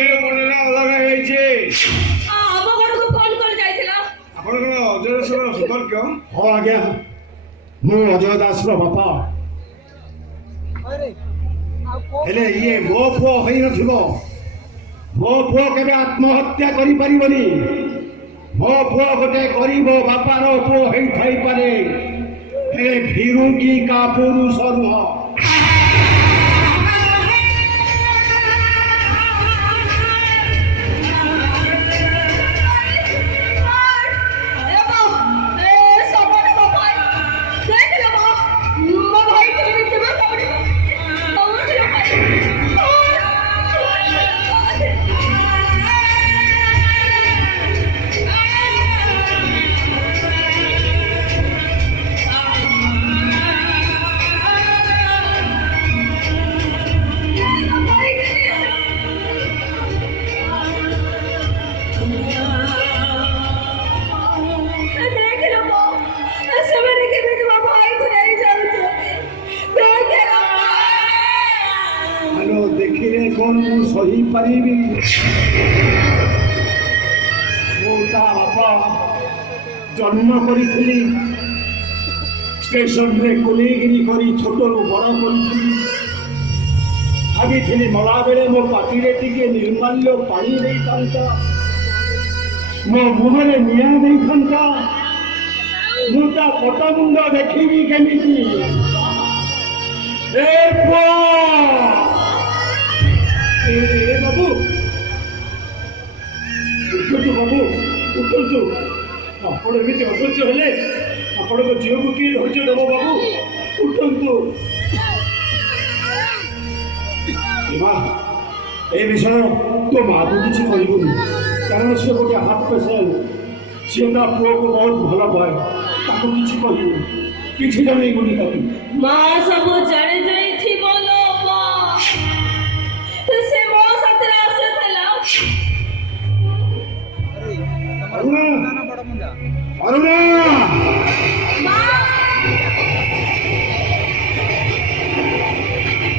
ଅନିଲ ମଣ୍ଡଳ ଅଲଗା ହେଇଛି। ଆମ ଘରକୁ ଫୋନ କରି ଯାଇଥିଲା। ଆପଣଙ୍କର ଅଜୟ ଦାସର ସମ୍ପର୍କ? ହଁ ଆଜ୍ଞା, ମୁଁ ଅଜୟ ଦାସର ବାପା। ହେଲେ ଇଏ ମୋ ପୁଅ ହୋଇନଥିବ। ମୋ ପୁଅ କେବେ ଆତ୍ମହତ୍ୟା କରିପାରିବନି। ମୋ ପୁଅ ଗୋଟେ ଗରିବ ବାପାର ପୁଅ ହେଇଥାଇପାରେ, ହେଲେ ଫିରୁଙ୍ଗି କା ପୁରୁଷ ନୁହଁ। ଦେଖିଲେ କ'ଣ ମୁଁ ସହିପାରିବି? ମୁଁ ତା ବାପା ଜନ୍ମ କରିଥିଲି, ଷ୍ଟେସନରେ କୁଲେଇଗିରି କରି ଛୋଟରୁ ବଡ଼ କରିଥିଲି। ଭାବିଥିଲି ମଲାବେଳେ ମୋ ପାଟିରେ ଟିକେ ନିର୍ମାଲ୍ୟ ପାଣି ଦେଇଥାନ୍ତା, ମୋ ମୁହଁରେ ନିଆଁ ଦେଇଥାନ୍ତା। ମୁଁ ତା ପଟ ମୁଣ୍ଡ ଦେଖିବି କେମିତି? ଏ ପୁଅ, ବାବୁ ଉଠନ୍ତୁ, ବାବୁ ଉଠନ୍ତୁ। ଆପଣ ଏମିତି ଅଧୈର୍ଯ୍ୟ ହେଲେ ଆପଣଙ୍କ ଝିଅକୁ କିଏ ଧୈର୍ଯ୍ୟ ଦେବ? ବାବୁ ଉଠନ୍ତୁ। ଏ ବିଷୟ ତୋ ମାଆକୁ କିଛି କହିବୁନି, କାରଣ ସେ ଗୋଟେ ହାର୍ଟ ପେସେଣ୍ଟ। ସିଏ ତା ପୁଅକୁ ବହୁତ ଭଲ ପାଏ, ତାକୁ କିଛି କହିବୁନି, କିଛି ଜଣେଇବୁନି ତାକୁ। ମା ସବୁ ଜାଣି ଯାଇଥିବ ଲୋ ମା। ସେ ମୋ ସାଥିରେ ଆସିଥିଲା। ଅରୁଣା,